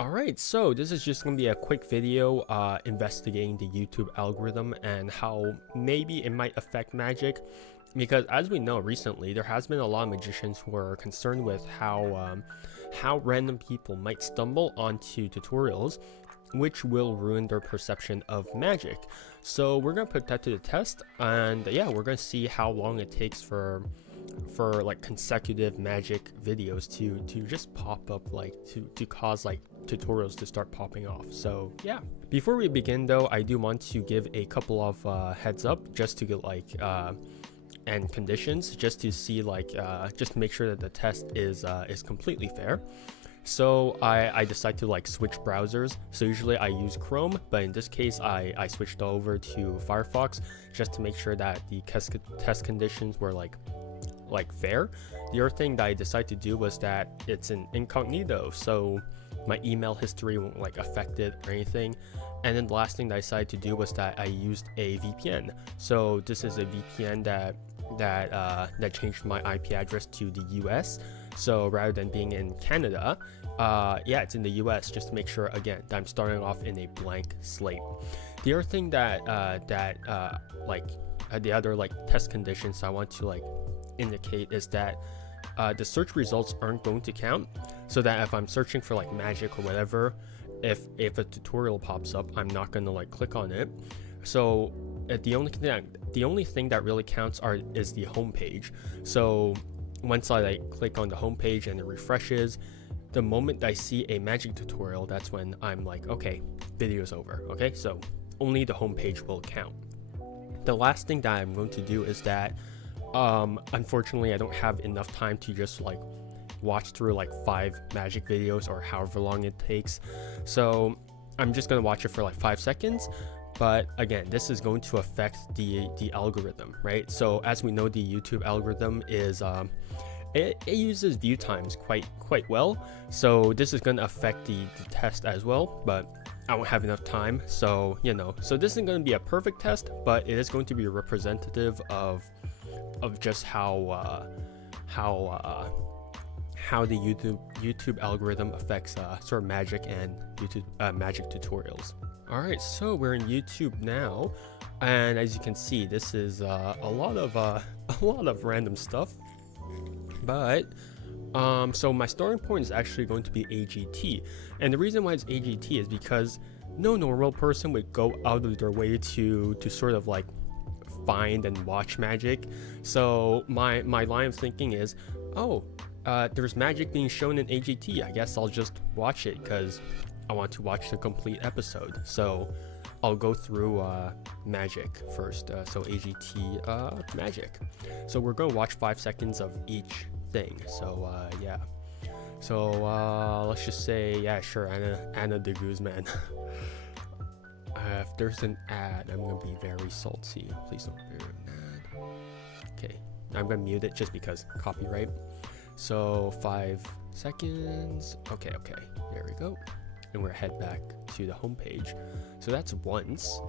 Alright, so this is just going to be a quick video investigating the YouTube algorithm and how maybe it might affect magic. Because as we know recently, there has been a lot of magicians who are concerned with how random people might stumble onto tutorials which will ruin their perception of magic. So we're going to put that to the test, and yeah, we're going to see how long it takes for like consecutive magic videos to just pop up, like to cause like tutorials to start popping off. So yeah, before we begin though, I do want to give a couple of heads up just to get like and conditions, just to see like just to make sure that the test is completely fair. So I decide to like switch browsers. So usually I use Chrome, but in this case I switched over to Firefox just to make sure that the test conditions were like fair. The other thing that I decided to do was that it's an incognito, so my email history won't like affect it or anything. And then the last thing that I decided to do was that I used a VPN. So this is a VPN that changed my IP address to the US. So rather than being in Canada, yeah, it's in the US, just to make sure again that I'm starting off in a blank slate. The other thing that the other like test conditions I want to like indicate is that the search results aren't going to count, so that if I'm searching for like magic or whatever, if a tutorial pops up, I'm not gonna like click on it. So the only thing that really counts is the home page. So once I like click on the home page and it refreshes, the moment I see a magic tutorial, that's when I'm like, okay, video's over. Okay, so only the home page will count. The last thing that I'm going to do is that unfortunately I don't have enough time to just like watch through like 5 magic videos or however long it takes, so I'm just gonna watch it for like 5 seconds. But again, this is going to affect the algorithm, right? So as we know, the YouTube algorithm is it uses view times quite well, so this is going to affect the test as well, but I won't have enough time. So so this isn't going to be a perfect test, but it is going to be representative of just how the YouTube algorithm affects sort of magic and YouTube magic tutorials. All right, so we're in YouTube now, and as you can see, this is a lot of random stuff. But so my starting point is actually going to be AGT, and the reason why it's AGT is because no normal person would go out of their way to sort of like find and watch magic. So my line of thinking is, oh, there's magic being shown in AGT, I guess I'll just watch it because I want to watch the complete episode. So I'll go through magic first. So AGT magic. So we're going to watch 5 seconds of each thing. So yeah. So let's just say, yeah, sure, Anna de Guzman. If there's an ad, I'm gonna be very salty. Please don't be an ad. Okay, I'm gonna mute it just because copyright. So 5 seconds. Okay, there we go. And we're head back to the home page. So that's once,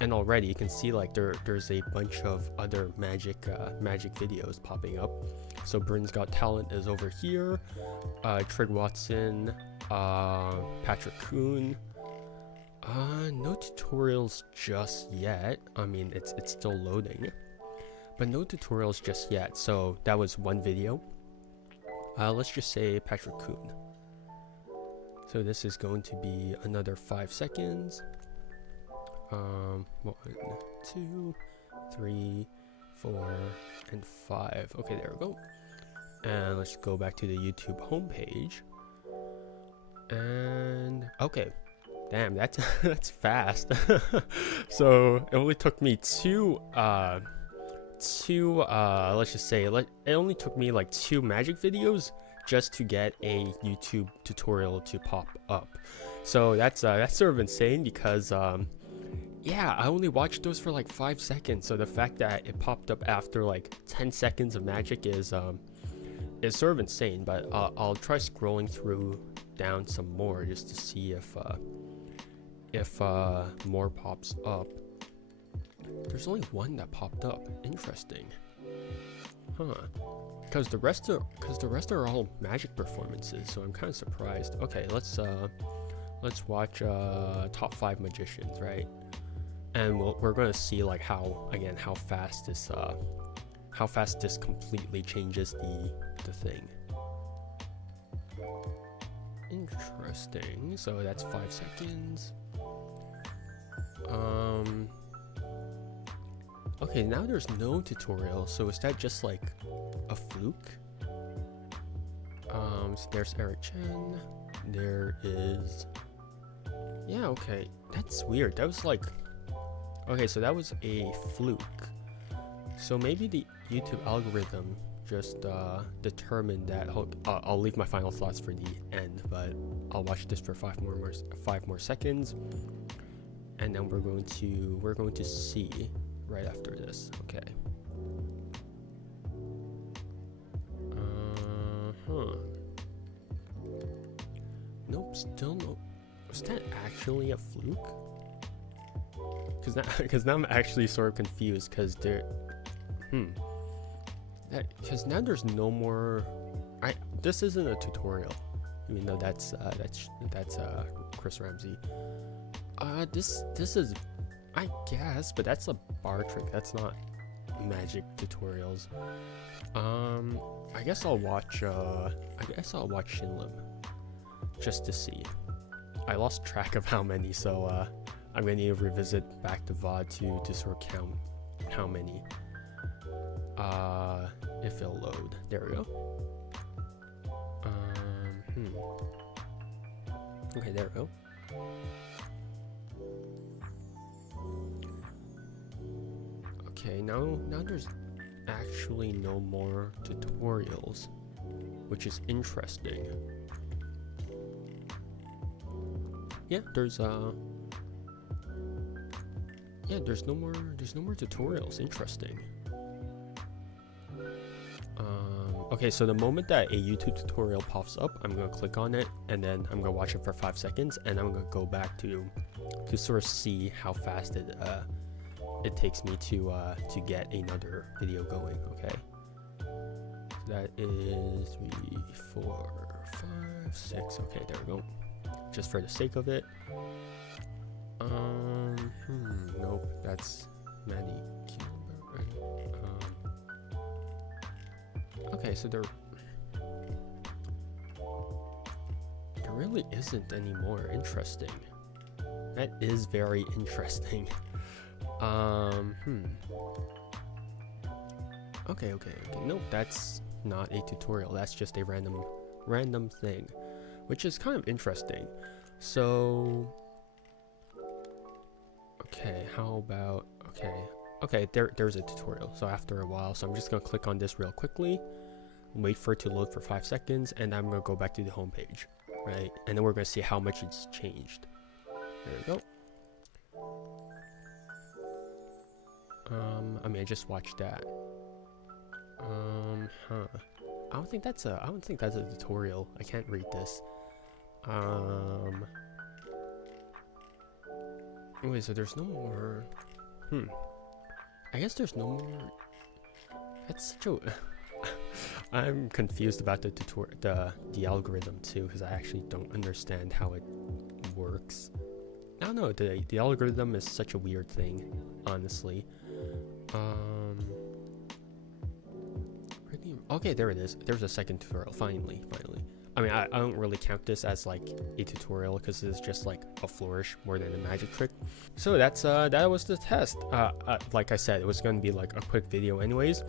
and already you can see like there's a bunch of other magic videos popping up. So Britain's Got Talent is over here. Trig Watson, Patrick Kuhn. No tutorials just yet. I mean, it's still loading, but no tutorials just yet. So that was one video. Let's just say Patrick Kuhn. So this is going to be another 5 seconds. 1, 2, 3, 4, and 5. Okay, there we go. And let's go back to the YouTube homepage. And okay, damn, that's that's fast. So it only took me let's just say it only took me like 2 magic videos just to get a YouTube tutorial to pop up. So that's sort of insane because yeah, I only watched those for like 5 seconds. So the fact that it popped up after like 10 seconds of magic is sort of insane. But I'll try scrolling through down some more just to see if more pops up. There's only one that popped up. Interesting. Huh. Because the rest are all magic performances, so I'm kind of surprised. Okay, let's let's watch top 5 magicians, right? And we're gonna see like how fast this completely changes the thing. Interesting. So that's 5 seconds. Okay, now there's no tutorial, so is that just like a fluke? So there's Eric Chen. There is, yeah, okay, that's weird. That was like, okay, so that was a fluke. So maybe the YouTube algorithm just determined that. I'll leave my final thoughts for the end, but I'll watch this for 5 more seconds, and then we're going to see right after this. Okay. Nope, still no. Was that actually a fluke? Because now I'm actually sort of confused, because because now there's no more. This isn't a tutorial, even though that's Chris Ramsey. This is, I guess, but that's a bar trick. That's not magic tutorials. I guess I'll watch Shinlim just to see. I lost track of how many, so I'm gonna need to revisit back to VOD to sort of count how many. If it'll load. There we go. Okay, there we go. Okay, now there's actually no more tutorials, which is interesting. Yeah, there's no more tutorials. Interesting. Okay, so the moment that a YouTube tutorial pops up, I'm gonna click on it, and then I'm gonna watch it for 5 seconds, and I'm gonna go back to sort of see how fast it takes me to get another video going. Okay, so that is 3, 4, 5, 6. Okay, there we go. Just for the sake of it. Nope, that's Manny Kilmer. Okay, so there really isn't any more. Interesting. That is very interesting. Okay. Nope, that's not a tutorial. That's just a random thing, which is kind of interesting. So, okay, how about, okay, there's a tutorial. So after a while, so I'm just gonna click on this real quickly, wait for it to load for 5 seconds, and I'm gonna go back to the home page, right? And then we're gonna see how much it's changed. There we go. I mean, I just watched that. I don't think that's a tutorial. I can't read this. Anyway, so there's no more. I guess there's no more. That's such a. I'm confused about the algorithm too, because I actually don't understand how it works. I don't know. The algorithm is such a weird thing, honestly. Okay, there it is. There's a second tutorial. Finally. I mean, I don't really count this as like a tutorial because it's just like a flourish more than a magic trick. So that was the test. Like I said, it was going to be like a quick video anyways.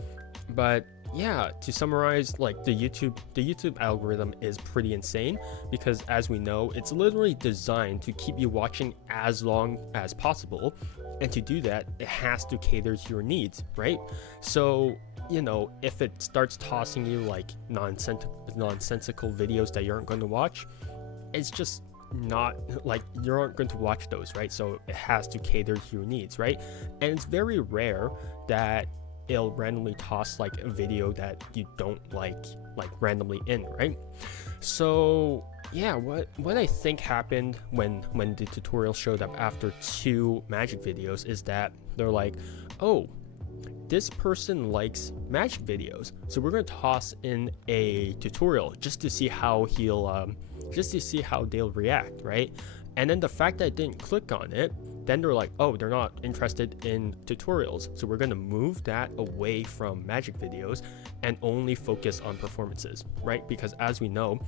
But yeah, to summarize, like the YouTube algorithm is pretty insane because, as we know, it's literally designed to keep you watching as long as possible, and to do that, it has to cater to your needs, right? So, you know, if it starts tossing you like nonsensical videos that you aren't going to watch, it's just not like you aren't going to watch those, right? So it has to cater to your needs, right? And it's very rare that it'll randomly toss like a video that you don't like randomly in, right? So yeah, what I think happened when the tutorial showed up after 2 magic videos is that they're like, oh, this person likes magic videos, so we're going to toss in a tutorial just to see how he'll just to see how they'll react, right? And then the fact that I didn't click on it, then they're like, oh, they're not interested in tutorials. So we're gonna move that away from magic videos and only focus on performances, right? Because as we know,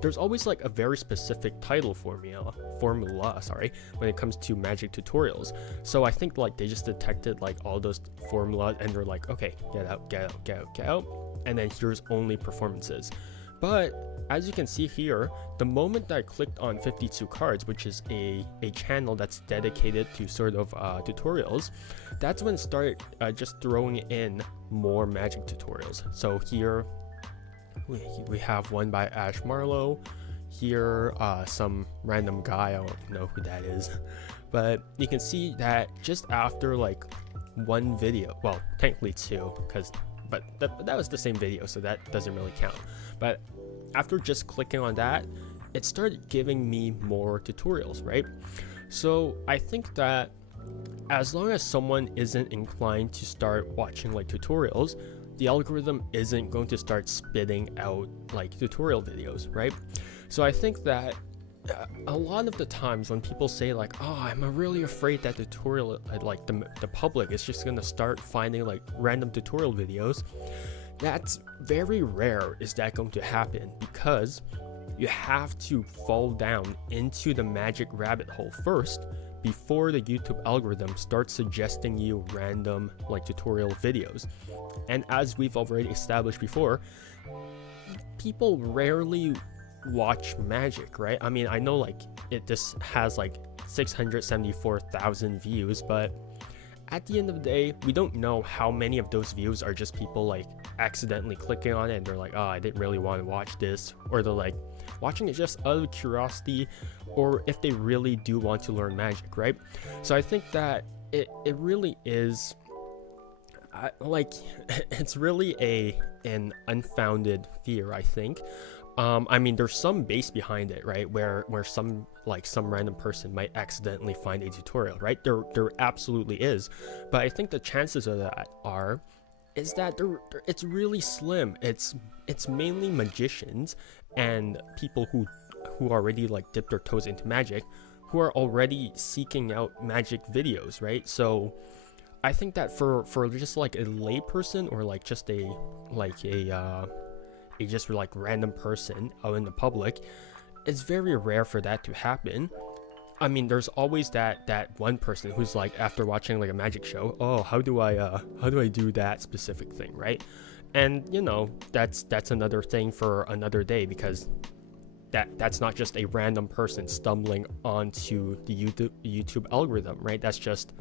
there's always like a very specific title formula, when it comes to magic tutorials. So I think like they just detected like all those formulas and they're like, okay, get out. And then here's only performances. But as you can see here, the moment that I clicked on 52 cards, which is a channel that's dedicated to sort of tutorials, that's when it started just throwing in more magic tutorials. So here we have one by Ash Marlowe. Here some random guy, I don't know who that is, but you can see that just after like one video, well technically two, but that was the same video, so that doesn't really count. But after just clicking on that, it started giving me more tutorials, right? So I think that as long as someone isn't inclined to start watching like tutorials, the algorithm isn't going to start spitting out like tutorial videos, right? So I think that a lot of the times when people say like, oh, I'm really afraid that tutorial, like the public is just gonna start finding like random tutorial videos, that's very rare is that going to happen, because you have to fall down into the magic rabbit hole first before the YouTube algorithm starts suggesting you random like tutorial videos. And as we've already established before, people rarely watch magic, right? I mean, I know like this has like 674,000 views, but at the end of the day, we don't know how many of those views are just people like accidentally clicking on it and they're like, oh, I didn't really want to watch this, or they're like watching it just out of curiosity, or if they really do want to learn magic, right? So I think that it really is like it's really an unfounded fear, I think. I mean, there's some base behind it, right? Where some random person might accidentally find a tutorial, right? There absolutely is, but I think the chances of that is that it's really slim. It's mainly magicians and people who already like dip their toes into magic, who are already seeking out magic videos, right? So I think that for just like a lay person, or like just a just like random person out in the public, it's very rare for that to happen. I mean, there's always that one person who's like, after watching like a magic show, oh, how do I do that specific thing, right? And you know, that's another thing for another day, because that's not just a random person stumbling onto the YouTube algorithm, right? That's just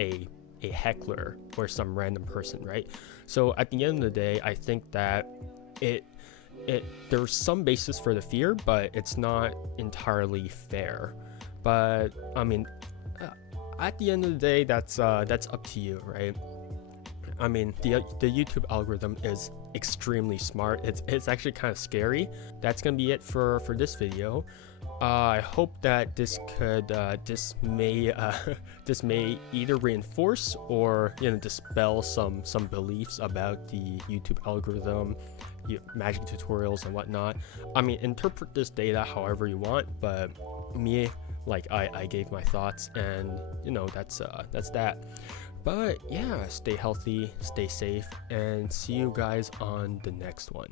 a heckler or some random person, right? So at the end of the day, I think that there's some basis for the fear, but it's not entirely fair. But I mean, at the end of the day, that's up to you, right? I mean, the YouTube algorithm is extremely smart. It's actually kind of scary. That's gonna be it for this video. I hope that this may either reinforce or dispel some beliefs about the YouTube algorithm, magic tutorials and whatnot. I mean, interpret this data however you want, but me, like, I gave my thoughts, and that's that. But yeah, stay healthy, stay safe, and see you guys on the next one.